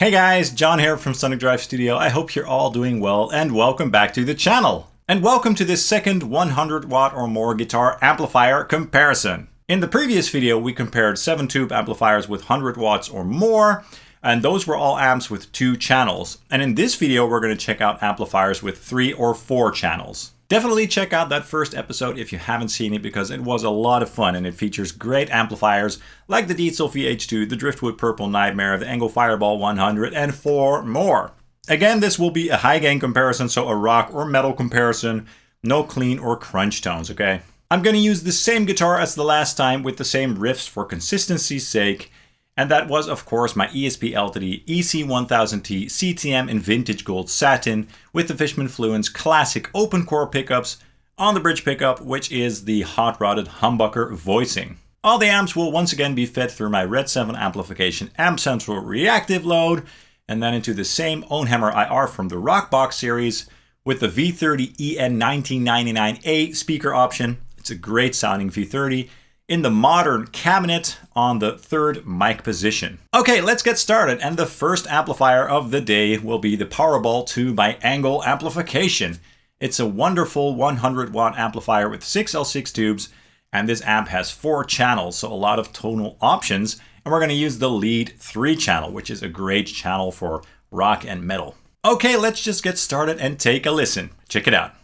Hey guys, John here from Sonic Drive Studio. I hope you're all doing well and welcome back to the channel. And welcome to this second 100 watt or more guitar amplifier comparison. In the previous video, we compared 7-tube amplifiers with 100 watts or more, and those were all amps with 2 channels. And in this video, we're going to check out amplifiers with 3 or 4 channels. Definitely check out that first episode if you haven't seen it, because it was a lot of fun and it features great amplifiers like the Diesel VH2, the Driftwood Purple Nightmare, the ENGL Powerball 100, and 4 more. Again, this will be a high gain comparison, so a rock or metal comparison, no clean or crunch tones, okay? I'm going to use the same guitar as the last time with the same riffs for consistency's sake. And that was, of course, my ESP Ltd EC1000T CTM in vintage gold satin with the Fishman Fluence classic open core pickups on the bridge pickup, which is the hot-rodded humbucker voicing. All the amps will once again be fed through my RedSeven amplification amp central reactive load, and then into the same OwnHammer IR from the Rockbox series with the V30 EN1999A speaker option. It's a great sounding V30. In the modern cabinet on the 3rd mic position. Okay, let's get started. And the first amplifier of the day will be the Powerball II by ENGL Amplification. It's a wonderful 100 watt amplifier with 6 L6 tubes, and this amp has 4 channels, so a lot of tonal options. And we're going to use the lead 3 channel, which is a great channel for rock and metal. Okay, let's just get started and take a listen. Check it out.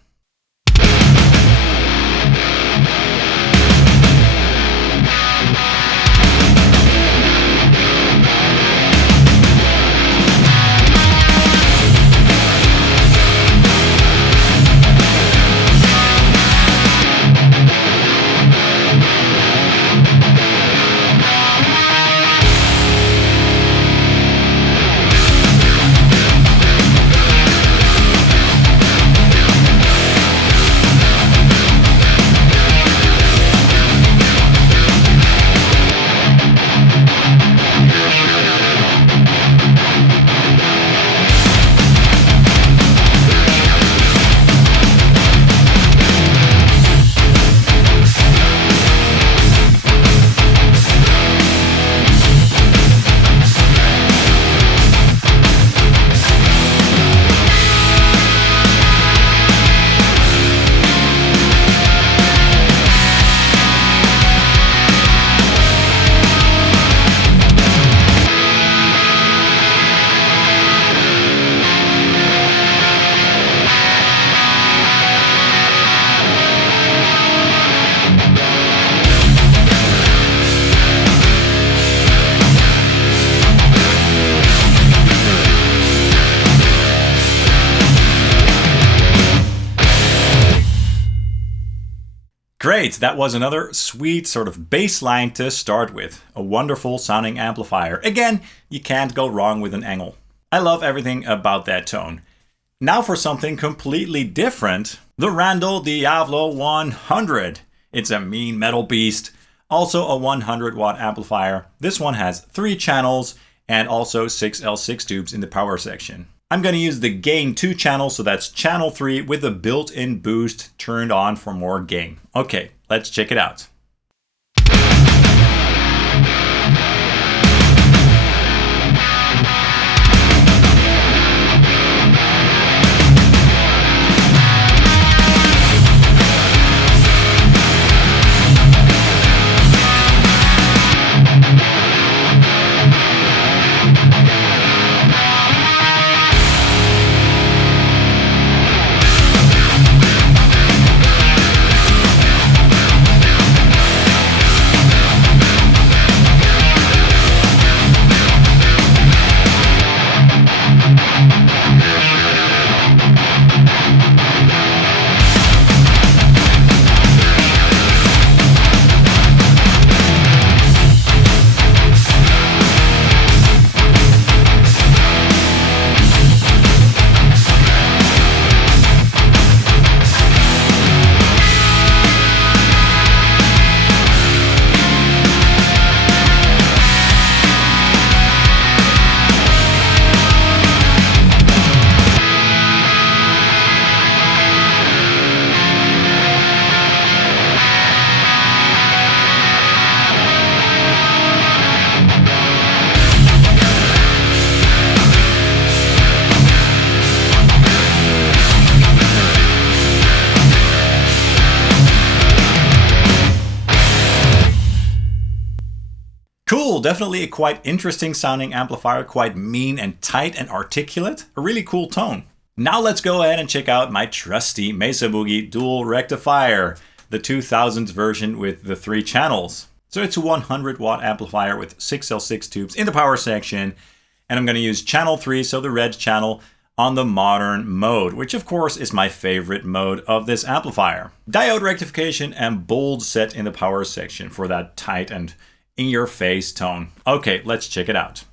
Great, that was another sweet sort of bass line to start with. A wonderful sounding amplifier. Again, you can't go wrong with an ENGL. I love everything about that tone. Now for something completely different, the Randall Diavlo 100. It's a mean metal beast. Also a 100 watt amplifier. This one has 3 channels and also 6 L6 tubes in the power section. I'm going to use the gain 2 channel, so that's channel 3 with a built-in boost turned on for more gain. Okay, let's check it out. Cool, definitely a quite interesting sounding amplifier, quite mean and tight and articulate. A really cool tone. Now let's go ahead and check out my trusty Mesa Boogie dual rectifier, the 2000s version with the 3 channels. So it's a 100 watt amplifier with 6L6 tubes in the power section, and I'm going to use channel 3, so the red channel, on the modern mode, which of course is my favorite mode of this amplifier. Diode rectification and bold set in the power section for that tight and in-your-face tone. Okay, let's check it out.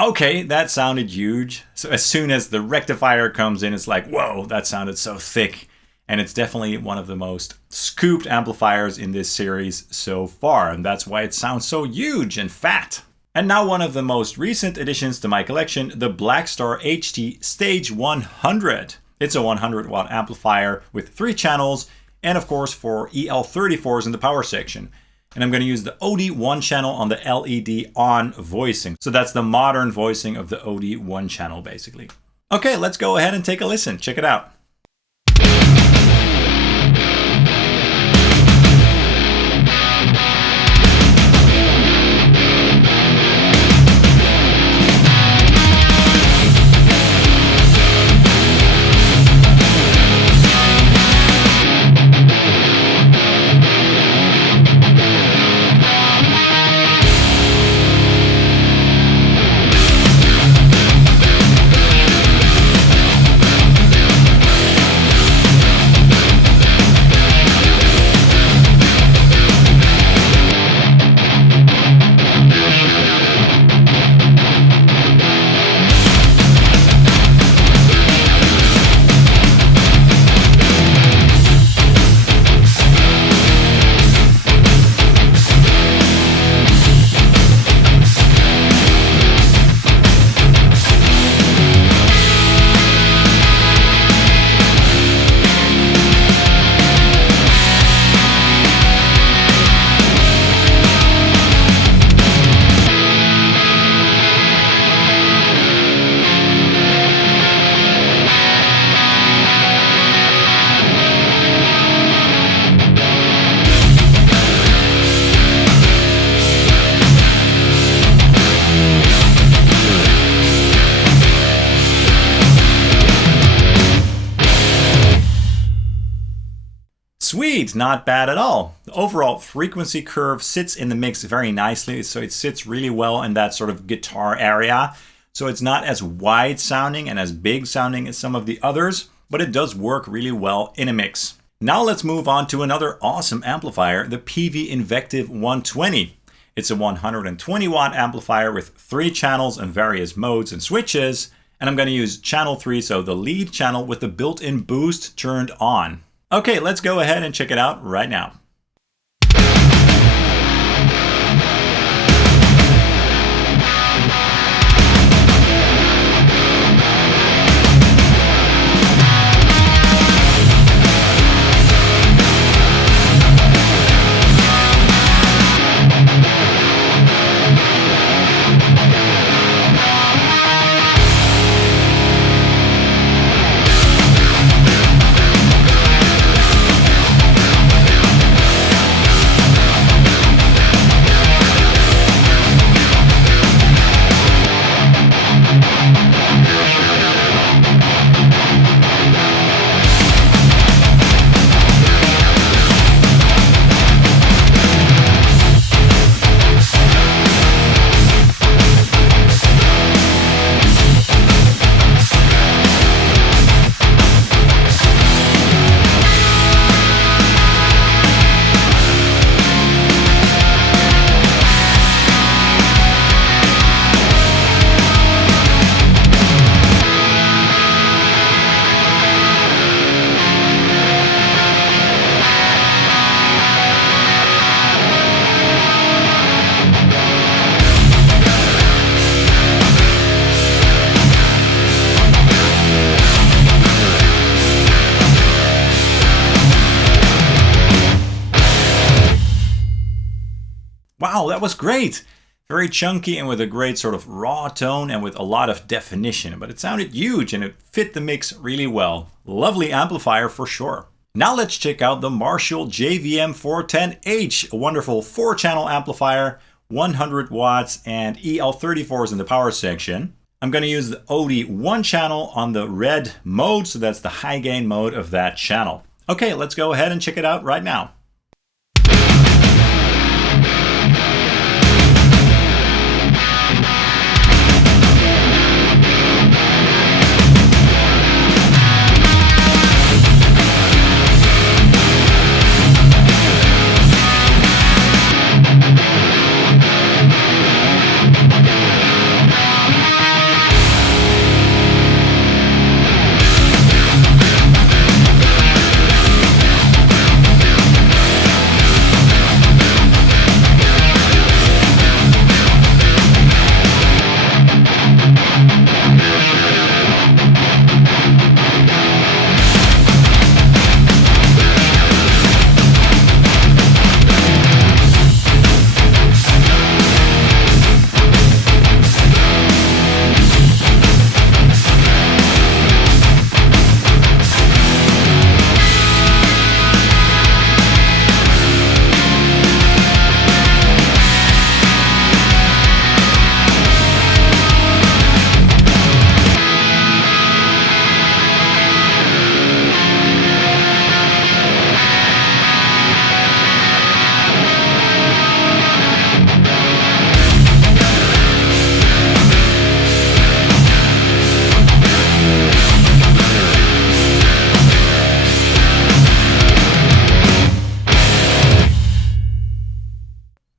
Okay, that sounded huge. So as soon as the rectifier comes in, it's like, whoa, that sounded so thick. And it's definitely one of the most scooped amplifiers in this series so far. And that's why it sounds so huge and fat. And now one of the most recent additions to my collection, the Blackstar HT Stage 100. It's a 100 watt amplifier with 3 channels and of course 4 EL34s in the power section. And I'm going to use the OD1 channel on the LED on voicing. So that's the modern voicing of the OD1 channel basically. Okay, let's go ahead and take a listen. Check it out. Sweet, not bad at all. The overall frequency curve sits in the mix very nicely, so it sits really well in that sort of guitar area. So it's not as wide sounding and as big sounding as some of the others, but it does work really well in a mix. Now let's move on to another awesome amplifier, the Peavey Invective 120. It's a 120 watt amplifier with 3 channels and various modes and switches. And I'm going to use channel 3, so the lead channel with the built-in boost turned on. Okay, let's go ahead and check it out right now. that was great. Very chunky and with a great sort of raw tone and with a lot of definition, but it sounded huge and it fit the mix really well. Lovely amplifier for sure. Now let's check out the Marshall JVM 410H, a wonderful 4-channel amplifier, 100 watts and EL34s in the power section. I'm going to use the OD 1-channel on the red mode, so that's the high gain mode of that channel. Okay, let's go ahead and check it out right now.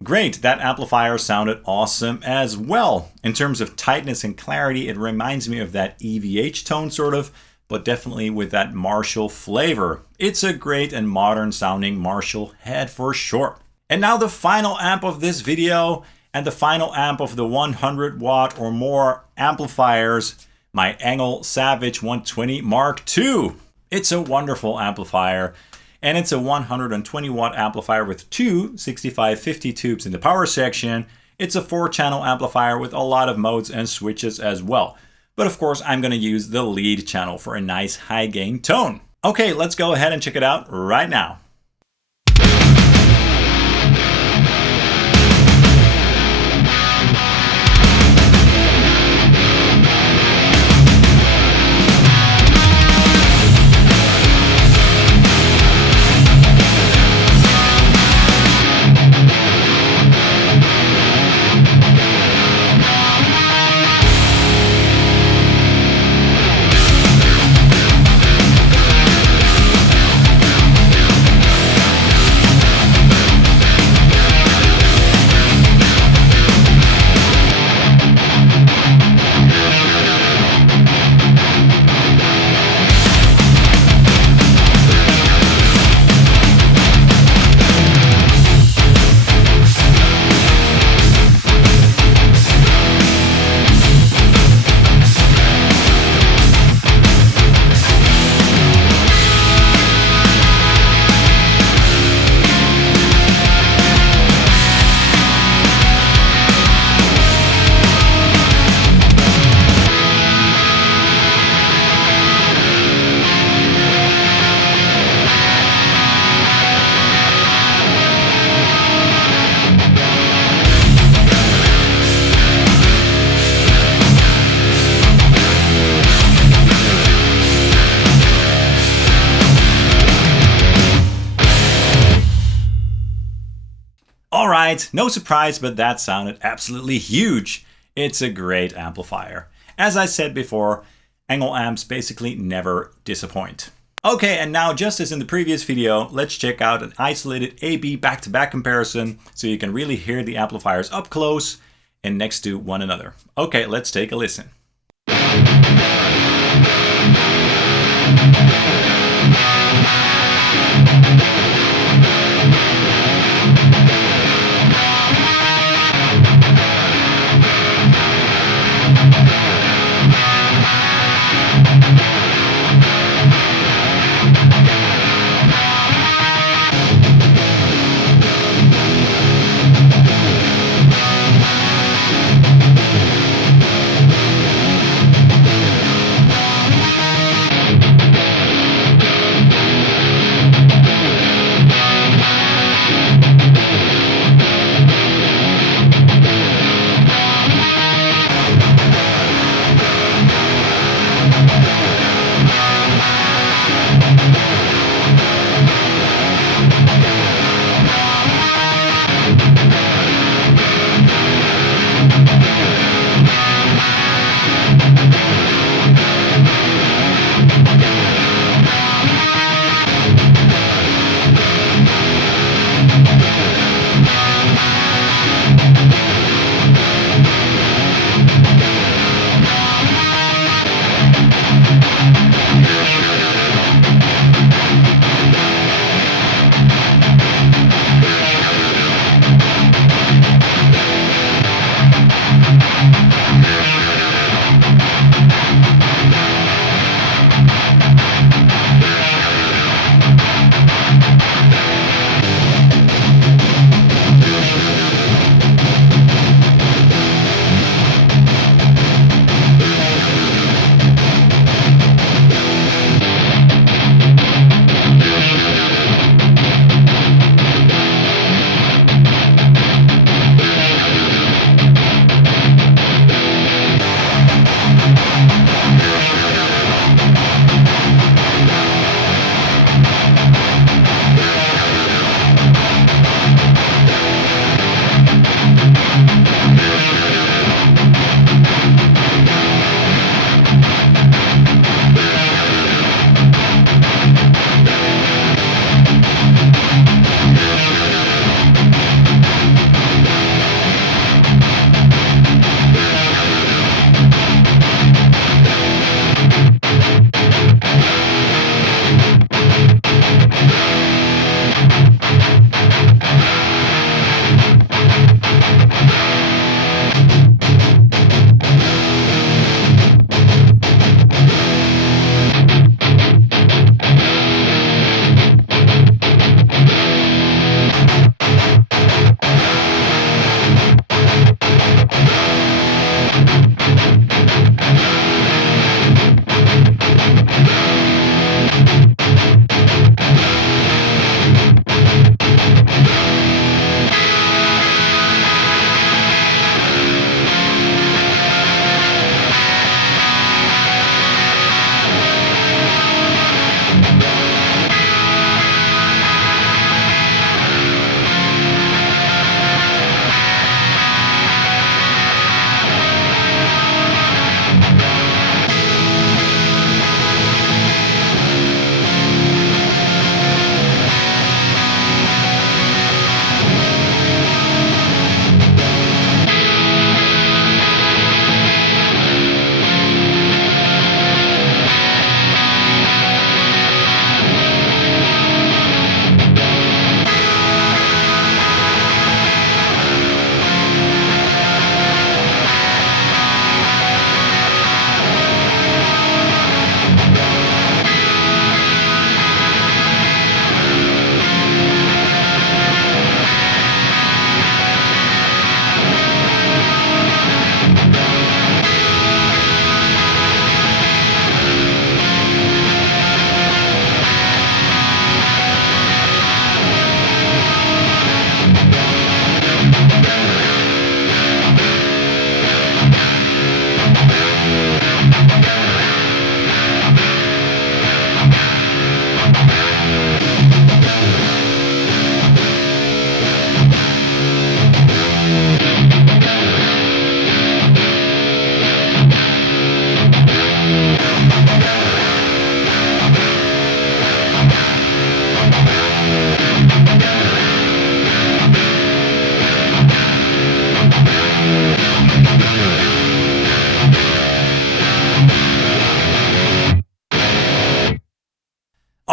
Great, that amplifier sounded awesome as well. In terms of tightness and clarity, it reminds me of that EVH tone sort of, but definitely with that Marshall flavor. It's a great and modern sounding Marshall head for sure. And now the final amp of this video, and the final amp of the 100 watt or more amplifiers, my ENGL Savage 120 Mark II. It's a wonderful amplifier. And it's a 120 watt amplifier with two 6550 tubes in the power section. It's a 4-channel amplifier with a lot of modes and switches as well. But of course, I'm going to use the lead channel for a nice high gain tone. Okay, let's go ahead and check it out right now. Alright, no surprise, but that sounded absolutely huge. It's a great amplifier. As I said before, ENGL amps basically never disappoint. Okay, and now just as in the previous video, let's check out an isolated A-B back-to-back comparison so you can really hear the amplifiers up close and next to one another. Okay, let's take a listen.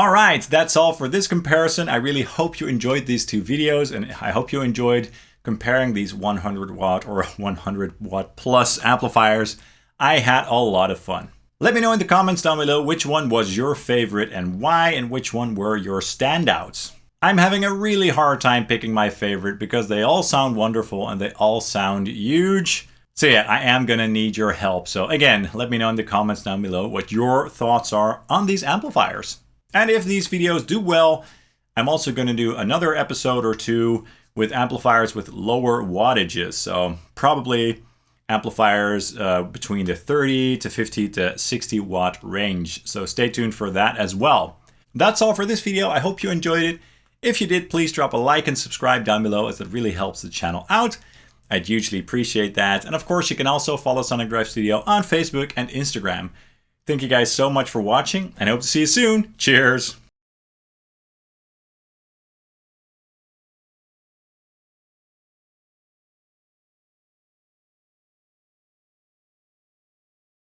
Alright, that's all for this comparison. I really hope you enjoyed these two videos, and I hope you enjoyed comparing these 100 watt or 100 watt plus amplifiers. I had a lot of fun. Let me know in the comments down below which one was your favorite and why, and which one were your standouts. I'm having a really hard time picking my favorite because they all sound wonderful and they all sound huge. So yeah, I am gonna need your help. So again, let me know in the comments down below what your thoughts are on these amplifiers. And if these videos do well, I'm also gonna do another episode or two with amplifiers with lower wattages. So probably amplifiers between the 30 to 50 to 60 watt range. So stay tuned for that as well. That's all for this video. I hope you enjoyed it. If you did, please drop a like and subscribe down below, as it really helps the channel out. I'd hugely appreciate that. And of course, you can also follow Sonic Drive Studio on Facebook and Instagram. Thank you guys so much for watching, and I hope to see you soon. Cheers!